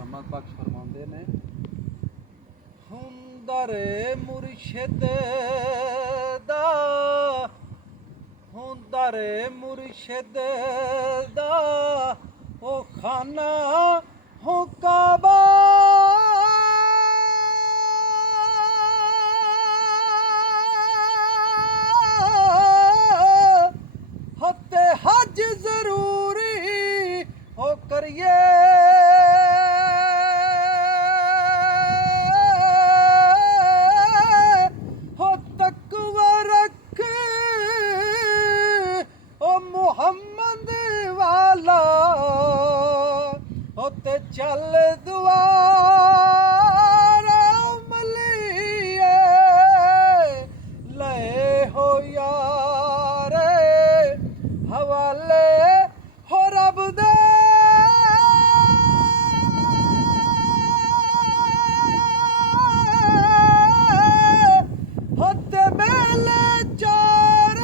ਮੁਹੰਮਦ ਬਖਸ਼ ਫਰਮਾਉਂਦੇ ਨੇ, ਹੁੰਦਰ ਮੁਰਸ਼ਿਦ ਦਾ, ਹੁੰਦਰ ਮੁਰਸ਼ਿਦ ਦਾ ਉਹ ਖਾਨਾ ਹੋ ਕਾਬਾ, ਹੱਤੇ ਹਜ ਜ਼ਰੂਰੀ ਹੋ ਕਰੀਏ, ਹੋ ਤਕਵਾ ਰੱਖ ਉਹ ਮੁਹੰਮਦ ਵਾਲਾ, ਹੋ ਤੇ ਚੱਲ ਦੁਆਰਾ ਮਲੀਏ, ਲਏ ਹੋ ਯਾਰੇ ਹਵਾਲੇ ਹੋ ਰੱਬ ਦੇ, ਹੱਤੇ ਮੇਲੇ ਚਾਰ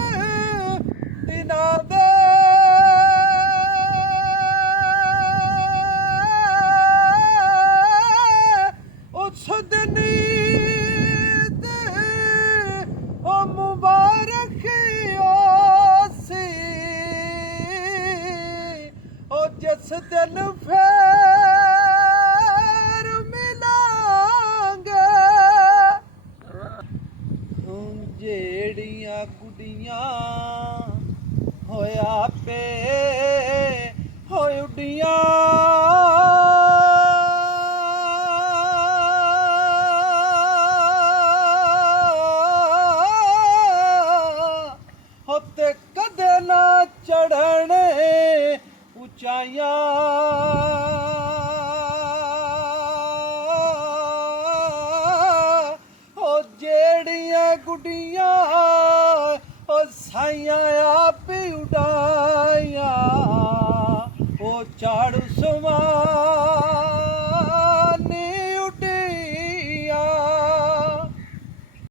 ਦਿਨਾਂ ਦੇ, ਉਸ ਦਿਨ ਉਹ ਮੁਬਾਰਕ ਸੀ, ਉਹ ਜਿਸ ਦਿਨ ਫੇਰ ਮਿਲਾਂਗੇ, ਜਿਹੜੀਆਂ ਗੁੱਡੀਆਂ ਹੋਇਆ ਪੇ ਹੋਏ ਉੱਡੀਆਂ, ਤੇ ਕਦੇ ਨਾ ਚੜ੍ਹਨੇ ਉਚਾਈਆਂ, ਉਹ ਜਿਹੜੀਆਂ ਗੁੱਡੀਆਂ ਉਹ ਸਾਈਆਂ ਆਪ ਉਡਾਈਆਂ, ਉਹ ਝਾੜੂ